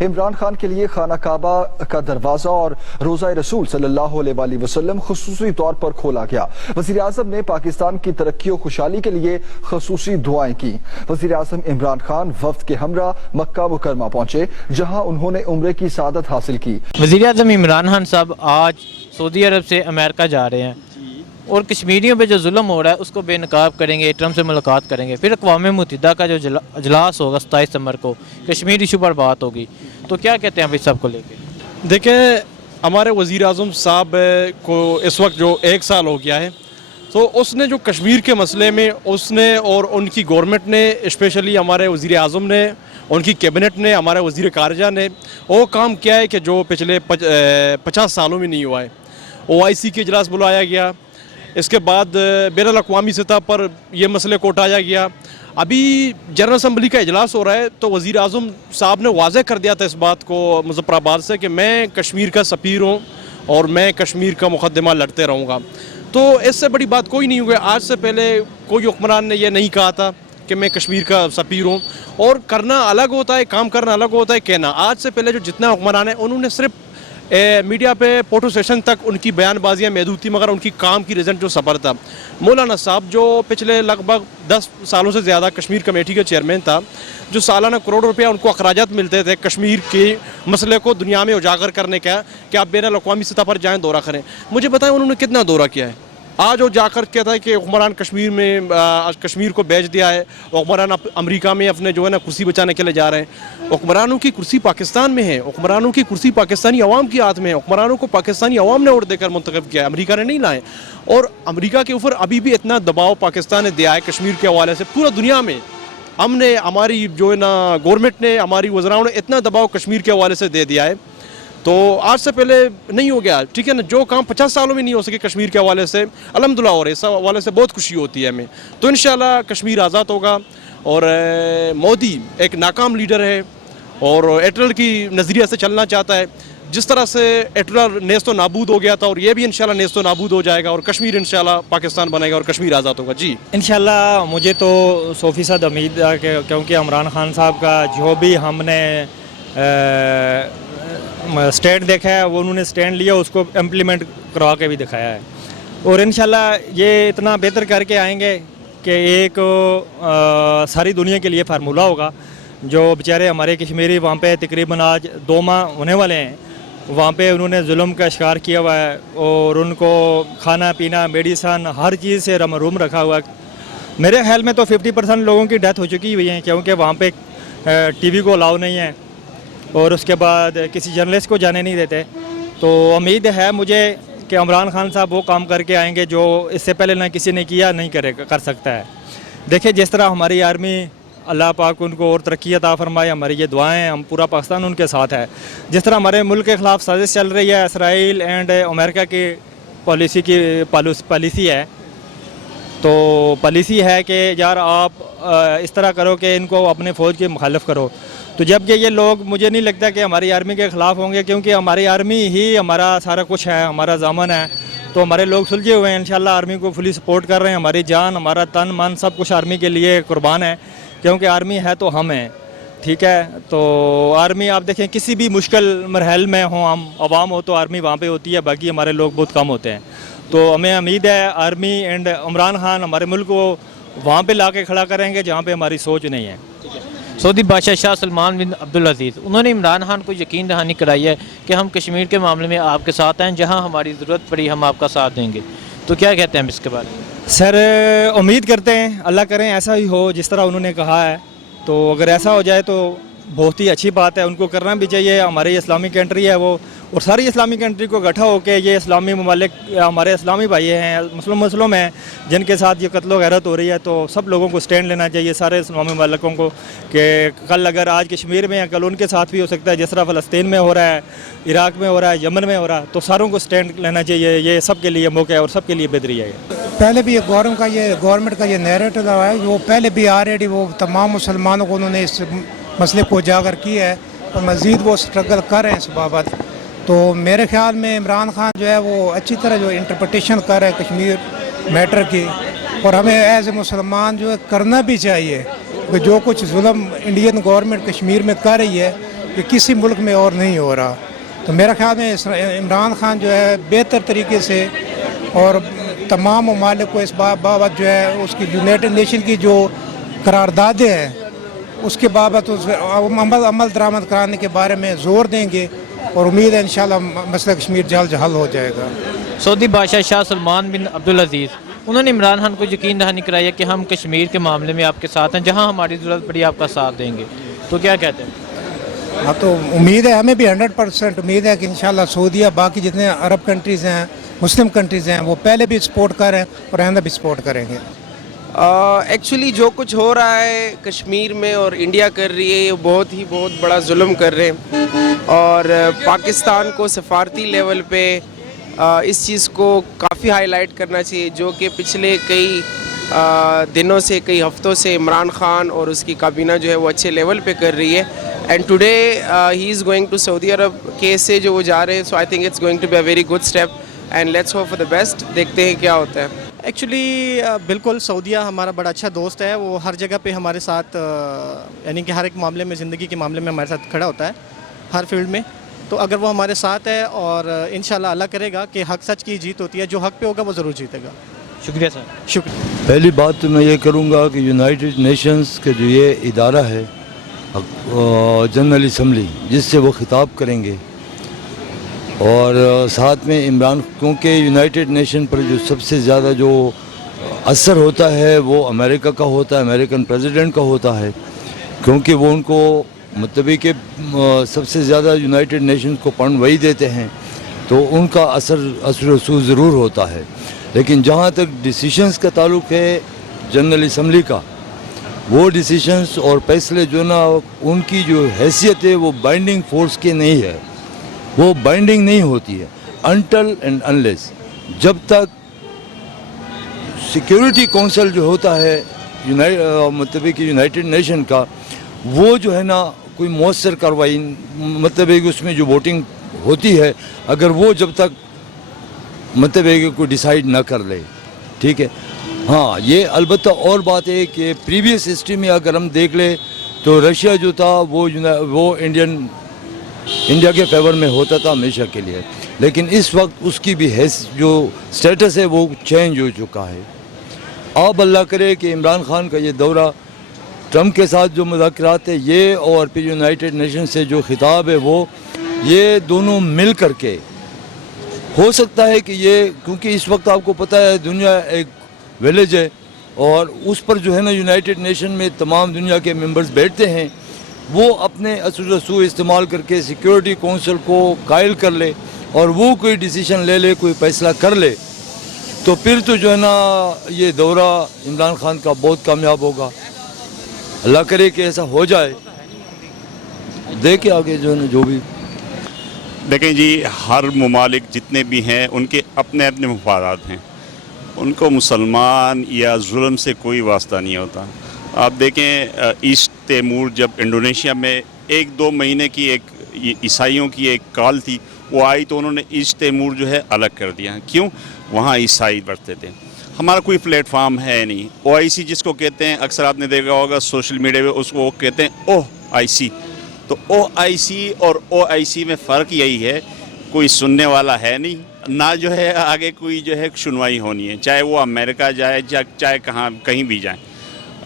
عمران خان کے لیے خانہ کعبہ کا دروازہ اور روضہ رسول صلی اللہ علیہ وآلہ وسلم خصوصی طور پر کھولا گیا۔ وزیر اعظم نے پاکستان کی ترقی و خوشحالی کے لیے خصوصی دعائیں کی۔ وزیر اعظم عمران خان وفد کے ہمراہ مکہ مکرمہ پہنچے، جہاں انہوں نے عمرے کی سعادت حاصل کی۔ وزیر اعظم عمران خان صاحب آج سعودی عرب سے امریکہ جا رہے ہیں اور کشمیریوں پہ جو ظلم ہو رہا ہے اس کو بے نقاب کریں گے، ٹرمپ سے ملاقات کریں گے، پھر اقوام متحدہ کا جو اجلاس ہوگا 27 ستمبر کو کشمیر ایشو پر بات ہوگی۔ تو کیا کہتے ہیں آپ اس سب کو لے کے؟ دیکھیں، ہمارے وزیر اعظم صاحب کو اس وقت جو 1 سال ہو گیا ہے، تو اس نے جو کشمیر کے مسئلے میں اس نے اور ان کی گورنمنٹ نے، اسپیشلی ہمارے وزیر اعظم نے، ان کی کیبنٹ نے، ہمارے وزیر خارجہ نے وہ کام کیا ہے کہ جو پچھلے 50 سالوں میں نہیں ہوا ہے۔ OIC کے اجلاس بلایا گیا، اس کے بعد بین الاقوامی سطح پر یہ مسئلے کو اٹھایا گیا۔ ابھی جنرل اسمبلی کا اجلاس ہو رہا ہے تو وزیر اعظم صاحب نے واضح کر دیا تھا اس بات کو مظفر آباد سے کہ میں کشمیر کا سفیر ہوں اور میں کشمیر کا مقدمہ لڑتے رہوں گا۔ تو اس سے بڑی بات کوئی نہیں ہوئی۔ آج سے پہلے کوئی حکمران نے یہ نہیں کہا تھا کہ میں کشمیر کا سفیر ہوں، اور کرنا الگ ہوتا ہے، کام کرنا الگ ہوتا ہے کہنا۔ آج سے پہلے جو جتنا حکمران ہیں انہوں نے صرف میڈیا پہ فوٹو سیشن تک ان کی بیان بازیاں محدود تھی، مگر ان کی کام کی رزلٹ جو سفر تھا۔ مولانا صاحب جو پچھلے لگ بھگ 10 سالوں سے زیادہ کشمیر کمیٹی کے چیئرمین تھا، جو سالانہ کروڑوں روپیہ ان کو اخراجات ملتے تھے کشمیر کے مسئلے کو دنیا میں اجاگر کرنے کا کہ آپ بین الاقوامی سطح پر جائیں، دورہ کریں، مجھے بتائیں انہوں نے کتنا دورہ کیا ہے؟ آج وہ جا کر کہتا ہے کہ حکمران کشمیر میں کشمیر کو بیچ دیا ہے، حکمران امریکہ میں اپنے جو ہے نا کرسی بچانے کے لیے جا رہے ہیں۔ حکمرانوں کی کرسی پاکستان میں ہے، حکمرانوں کی کرسی پاکستانی عوام کی ہاتھ میں ہے، حکمرانوں کو پاکستانی عوام نے ووٹ دے کر منتخب کیا ہے، امریکہ نے نہیں لائے۔ اور امریکہ کے اوپر ابھی بھی اتنا دباؤ پاکستان نے دیا ہے کشمیر کے حوالے سے، پورا دنیا میں ہم نے، ہماری جو ہے نا گورنمنٹ نے، ہماری وزراؤں نے اتنا دباؤ کشمیر کے حوالے سے دے دیا ہے۔ تو آج سے پہلے نہیں ہو گیا، ٹھیک ہے نا، جو کام 50 سالوں میں نہیں ہو سکے کشمیر کے حوالے سے الحمدللہ ہو رہے، اس حوالے سے بہت خوشی ہوتی ہے ہمیں۔ تو انشاءاللہ کشمیر آزاد ہوگا، اور مودی ایک ناکام لیڈر ہے اور ایٹلر کی نظریے سے چلنا چاہتا ہے۔ جس طرح سے ایٹلر نیست و نابود ہو گیا تھا، اور یہ بھی انشاءاللہ نیست و نابود ہو جائے گا، اور کشمیر انشاءاللہ پاکستان بنے گا اور کشمیر آزاد ہوگا۔ جی انشاءاللہ مجھے تو 100% امید ہے کہ کیونکہ عمران خان صاحب کا جو بھی ہم نے سٹینڈ دیکھا ہے، وہ انہوں نے سٹینڈ لیا، اس کو امپلیمنٹ کروا کے بھی دکھایا ہے، اور انشاءاللہ یہ اتنا بہتر کر کے آئیں گے کہ ایک ساری دنیا کے لیے فارمولہ ہوگا۔ جو بیچارے ہمارے کشمیری وہاں پہ تقریباً آج 2 ماہ ہونے والے ہیں، وہاں پہ انہوں نے ظلم کا شکار کیا ہوا ہے، اور ان کو کھانا پینا، میڈیسن، ہر چیز سے محروم رکھا ہوا ہے۔ میرے خیال میں تو 50% لوگوں کی ڈیتھ ہو چکی ہوئی ہیں، کیونکہ وہاں پہ ٹی وی کو الاؤ نہیں ہے، اور اس کے بعد کسی جرنلسٹ کو جانے نہیں دیتے۔ تو امید ہے مجھے کہ عمران خان صاحب وہ کام کر کے آئیں گے جو اس سے پہلے نہ کسی نے کیا، نہیں کر سکتا ہے۔ دیکھیں جس طرح ہماری آرمی، اللہ پاک ان کو اور ترقی عطا فرمائے، ہماری یہ دعائیں ہیں، ہم پورا پاکستان ان کے ساتھ ہے۔ جس طرح ہمارے ملک کے خلاف سازش چل رہی ہے، اسرائیل اینڈ امریکہ کی پالیسی ہے، تو پالیسی ہے کہ یار آپ اس طرح کرو کہ ان کو اپنے فوج کے مخالف کرو، تو جب کہ یہ لوگ مجھے نہیں لگتا کہ ہماری آرمی کے خلاف ہوں گے، کیونکہ ہماری آرمی ہی ہمارا سارا کچھ ہے، ہمارا ضامن ہے۔ تو ہمارے لوگ سلجھے ہوئے ہیں، انشاءاللہ آرمی کو فلی سپورٹ کر رہے ہیں، ہماری جان، ہمارا تن من سب کچھ آرمی کے لیے قربان ہے، کیونکہ آرمی ہے تو ہم ہیں، ٹھیک ہے۔ تو آرمی آپ دیکھیں کسی بھی مشکل مرحلے میں ہوں، ہم عوام ہو تو آرمی وہاں پہ ہوتی ہے، باقی ہمارے لوگ بہت کم ہوتے ہیں۔ تو ہمیں امید ہے آرمی اینڈ عمران خان ہمارے ملک کو وہاں پہ لا کے کھڑا کریں گے جہاں پہ ہماری سوچ نہیں ہے۔ سعودی بادشاہ شاہ سلمان بن عبدالعزیز انہوں نے عمران خان کو یقین دہانی کرائی ہے کہ ہم کشمیر کے معاملے میں آپ کے ساتھ ہیں، جہاں ہماری ضرورت پڑی ہم آپ کا ساتھ دیں گے۔ تو کیا کہتے ہیں اس کے بارے میں؟ سر امید کرتے ہیں، اللہ کریں ایسا ہی ہو جس طرح انہوں نے کہا ہے، تو اگر ایسا ہو جائے تو بہت ہی اچھی بات ہے، ان کو کرنا بھی چاہیے۔ ہماری اسلامی کنٹری ہے وہ، اور ساری اسلامی کنٹری کو اکٹھا ہو کے یہ اسلامی ممالک ہمارے اسلامی بھائی ہیں، مسلم ہیں جن کے ساتھ یہ قتل و غارت ہو رہی ہے، تو سب لوگوں کو سٹینڈ لینا چاہیے، سارے اسلامی ممالکوں کو، کہ کل اگر آج کشمیر میں ہے کل ان کے ساتھ بھی ہو سکتا ہے، جس طرح فلسطین میں ہو رہا ہے، عراق میں ہو رہا ہے، یمن میں ہو رہا ہے، تو ساروں کو سٹینڈ لینا چاہیے۔ یہ سب کے لیے موقع ہے اور سب کے لیے بہتری ہے۔ پہلے بھی گورنمنٹ کا یہ نیریٹو ہے، وہ پہلے بھی آلریڈی وہ تمام مسلمانوں کو انہوں نے اس مسئلے کو اجاگر کیا ہے، اور مزید وہ سٹرگل کر رہے ہیں اس بابت۔ تو میرے خیال میں عمران خان جو ہے وہ اچھی طرح جو انٹرپریٹیشن کر رہے ہیں کشمیر میٹر کی، اور ہمیں ایز اے مسلمان جو ہے کرنا بھی چاہیے کہ جو کچھ ظلم انڈین گورنمنٹ کشمیر میں کر رہی ہے، कि किसी मुल्क में और नहीं हो रहा। तो मेरा ख्याल में इमरान खान जो है बेहतर तरीके से और तमाम ममालिक को इस बाबत जो है उसकी यूनाइटेड नेशन की जो करारदादें हैं उसके बाबत उस अमल दरामद कराने के बारे में ज़ोर देंगे और उम्मीद है इंशाल्लाह मसला कश्मीर जल्द हल हो जाएगा। सऊदी बादशाह शाह सलमान बिन अब्दुल अजीज़ उन्होंने इमरान खान को यकीन दहानी कराई है कि हम कश्मीर के मामले में आपके साथ हैं, जहां हमारी ज़रूरत पड़ी आपका साथ देंगे। तो क्या कहते हैं? हाँ, तो उम्मीद है, हमें भी 100% उम्मीद है कि इंशाल्लाह सऊदीया बाकी जितने अरब कंट्रीज़ हैं, मुस्लिम कंट्रीज़ हैं, वो पहले भी सपोर्ट कर रहे हैं और आइंदा भी सपोर्ट करेंगे। एक्चुअली जो कुछ हो रहा है कश्मीर में और इंडिया कर रही है, ये बहुत बड़ा जुल्म कर रहे हैं और पाकिस्तान को सफारती लेवल पे इस चीज़ को काफ़ी हाईलाइट करना चाहिए, जो कि पिछले कई दिनों से, कई हफ्तों से इमरान खान और उसकी काबीना जो है वो अच्छे लेवल पे कर रही है। And today he is going to सऊदी अरब केस से जो वो जा रहे हैं, so I think it's going to be a very good step and let's hope for the best. देखते हैं क्या होता है। एक्चुअली बिल्कुल सऊदीया हमारा बड़ा अच्छा दोस्त है, वो हर जगह पे हमारे साथ यानी कि हर एक मामले में, ज़िंदगी के मामले में हमारे साथ खड़ा होता है, हर फील्ड में। तो अगर वो हमारे साथ है और इंशाल्लाह अल्लाह करेगा कि हक सच की जीत होती है, जो हक पे होगा वो ज़रूर जीतेगा। शुक्रिया सर। शुक्रिया। पहली बात तो मैं ये करूँगा कि यूनाइटेड नेशंस के जो ये इदारा है जनरल असम्बली, जिससे वो खिताब करेंगे और साथ में इमरान, क्योंकि यूनाइटेड नेशन पर जो सबसे ज़्यादा जो असर होता है वो अमेरिका का होता है, अमेरिकन प्रेसिडेंट का होता है, क्योंकि वो उनको मतलब कि सबसे ज़्यादा यूनाइटेड नेशन को फंड वही देते हैं, तो उनका असर रसूल ज़रूर होता है। लेकिन जहाँ तक डिसीशंस का ताल्लुक़ है जनरल असम्बली का, वो डिसीशंस और फैसले जो ना उनकी जो हैसियत है वो बाइंडिंग फोर्स की नहीं है, वो बाइंडिंग नहीं होती है अनटिल एंड अनलेस, जब तक सिक्योरिटी काउंसिल जो होता है मतलब कि यूनाइटेड नेशन का, वो जो है ना कोई मौसर कार्रवाई मतलब है कि उसमें जो वोटिंग होती है, अगर वो जब तक मतलब है कि कोई डिसाइड ना कर ले, ठीक है। हाँ, ये अलबत्ता और बात है कि प्रीवियस हिस्ट्री में अगर हम देख ले तो रशिया जो था वो इंडिया के फेवर में होता था हमेशा के लिए, लेकिन इस वक्त उसकी भी जो स्टेटस है वो चेंज हो चुका है। अब अल्लाह करे कि इमरान खान का ये दौरा, ट्रम्प के साथ जो मुज़ाकरात है ये, और फिर यूनाइटेड नेशन से जो खिताब है वो, ये दोनों मिल करके हो सकता है कि ये, क्योंकि इस वक्त आपको पता है दुनिया एक विलेज है और उस पर जो है ना यूनाइटेड नेशन में तमाम दुनिया के मेंबर्स बैठते हैं, वो अपने असर रसूल इस्तेमाल करके सिक्योरिटी काउंसिल को कायल कर ले और वो कोई डिसीजन ले ले, कोई फैसला कर ले, तो फिर तो जो है ना ये दौरा इमरान खान का बहुत कामयाब होगा। अल्लाह करे कि ऐसा हो जाए, देखे आगे जो है जो भी। देखें जी, हर ममालिक जितने भी हैं उनके अपने अपने मफादात हैं, उनको मुसलमान या जुल्म से कोई वास्ता नहीं होता। आप देखें ईस्ट तैमूर जब इंडोनेशिया में 1-2 महीने की एक ईसाइयों की एक काल थी, वो आई तो उन्होंने ईस्ट तैमूर जो है अलग कर दिया। क्यों? वहाँ ईसाई बढ़ते थे। हमारा कोई प्लेटफार्म है नहीं। OIC जिसको कहते हैं, अक्सर आपने देखा होगा सोशल मीडिया पे, उसको कहते हैं OIC। तो OIC और OIC में फ़र्क यही है, कोई सुनने वाला है नहीं, ना जो है आगे कोई जो है सुनवाई होनी है, चाहे वो अमेरिका जाए चाहे कहीं भी जाए।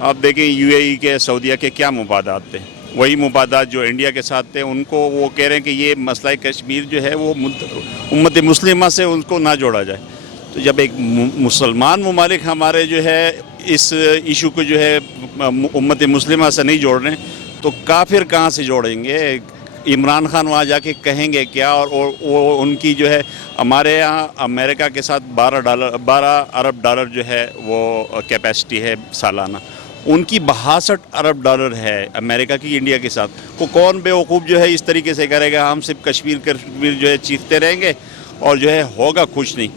आप देखें UAE के, सऊदीया के क्या मुबादात थे, वही मुबादात जो इंडिया के साथ थे, उनको वो कह रहे हैं कि ये मसला कश्मीर जो है वो उम्मत मुस्लिमा से उनको ना जोड़ा जाए। तो जब एक मुसलमान ममालिक हमारे जो है इस इशू को जो है उम्मत मुस्लिमा से नहीं जोड़ रहे, तो काफिर कहाँ से जोड़ेंगे? इमरान खान वहाँ जाके कहेंगे क्या? और वो उनकी जो है हमारे यहाँ अमेरिका के साथ 12 अरब डॉलर जो है वो कैपेसिटी है सालाना, उनकी 62 अरब डॉलर है अमेरिका की इंडिया के साथ। वो कौन बेवकूफ़ जो है इस तरीके से करेगा? हम सिर्फ कश्मीर जो है चीखते रहेंगे और जो है होगा कुछ नहीं।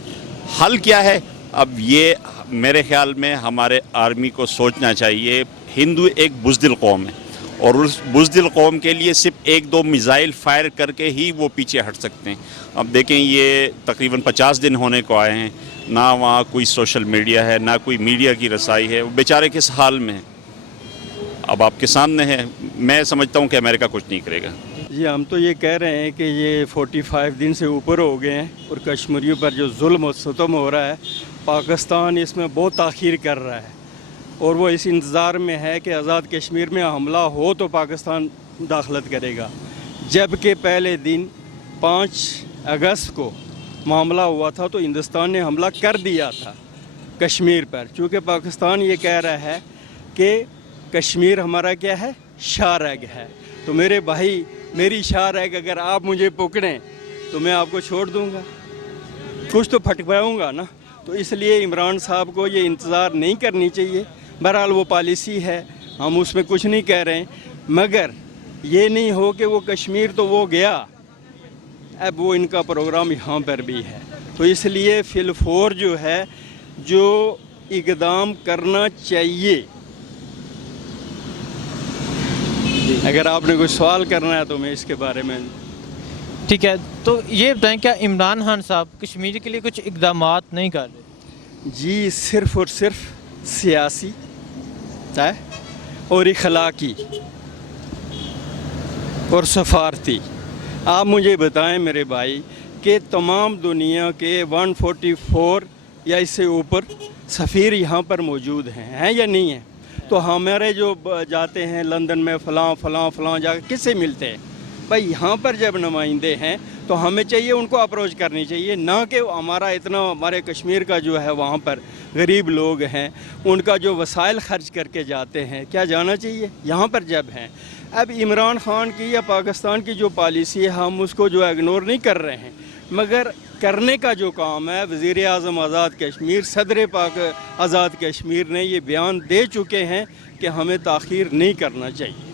हल क्या है? अब ये मेरे ख्याल में हमारे आर्मी को सोचना चाहिए। हिंदू एक बुज़दिल कौम है और उस बुज़दिल कौम के लिए सिर्फ 1-2 मिसाइल फायर करके ही वो पीछे हट सकते हैं। अब देखें ये तकरीबन 50 दिन होने को आए हैं, ना वहाँ कोई सोशल मीडिया है, ना कोई मीडिया की रसाई है, वो बेचारे किस हाल में हैं अब आपके सामने है। मैं समझता हूँ कि अमेरिका कुछ नहीं करेगा। जी हम तो ये कह रहे हैं कि ये 45 दिन से ऊपर हो गए हैं और कश्मीरियों पर जो जुल्म और सितम हो रहा है, पाकिस्तान इसमें बहुत ताख़ीर कर रहा है और वो इस इंतज़ार में है कि आज़ाद कश्मीर में हमला हो तो पाकिस्तान दाखलत करेगा, जबकि पहले दिन 5 अगस्त को मामला हुआ था तो हिंदुस्तान ने हमला कर दिया था कश्मीर पर, चूँकि पाकिस्तान ये कह रहा है कि कश्मीर हमारा क्या है, शारग है। तो मेरे भाई, मेरी शारग अगर आप मुझे पकड़ें तो मैं आपको छोड़ दूंगा, कुछ तो फटवाऊंगा ना। तो इसलिए इमरान साहब को ये इंतज़ार नहीं करनी चाहिए। बहरहाल वो पॉलिसी है, हम उसमें कुछ नहीं कह रहे हैं, मगर ये नहीं हो कि वो कश्मीर तो वो गया, अब वो इनका प्रोग्राम यहाँ पर भी है। तो इसलिए फिलफोर जो है, जो इक़दाम करना चाहिए। अगर आपने कोई सवाल करना है तो मैं इसके बारे में। ठीक है, तो ये बताएं क्या इमरान खान साहब कश्मीर के लिए कुछ इक़दामात नहीं कर रहे? जी सिर्फ़ और सिर्फ सियासी है और इखलाकी और सफारती। आप मुझे बताएं मेरे भाई कि तमाम दुनिया के 144 या इससे ऊपर सफ़ीर यहाँ पर मौजूद हैं या नहीं हैं? तो हमारे जो जाते हैं लंदन में फ़लाँ जाकर किससे मिलते हैं? भाई यहाँ पर जब नुमाइंदे हैं तो हमें चाहिए उनको अप्रोच करनी चाहिए, ना कि हमारा इतना, हमारे कश्मीर का जो है वहाँ पर गरीब लोग हैं उनका जो वसाइल ख़र्च करके जाते हैं, क्या जाना चाहिए? यहाँ पर जब हैं, अब इमरान ख़ान की या पाकिस्तान की जो पॉलिसी है हम उसको जो इग्नोर नहीं कर रहे हैं, मगर करने का जो काम है, वज़ीर आज़म आज़ाद कश्मीर, सदर पाक आज़ाद कश्मीर ने ये बयान दे चुके हैं कि हमें ताख़ीर नहीं करना चाहिए।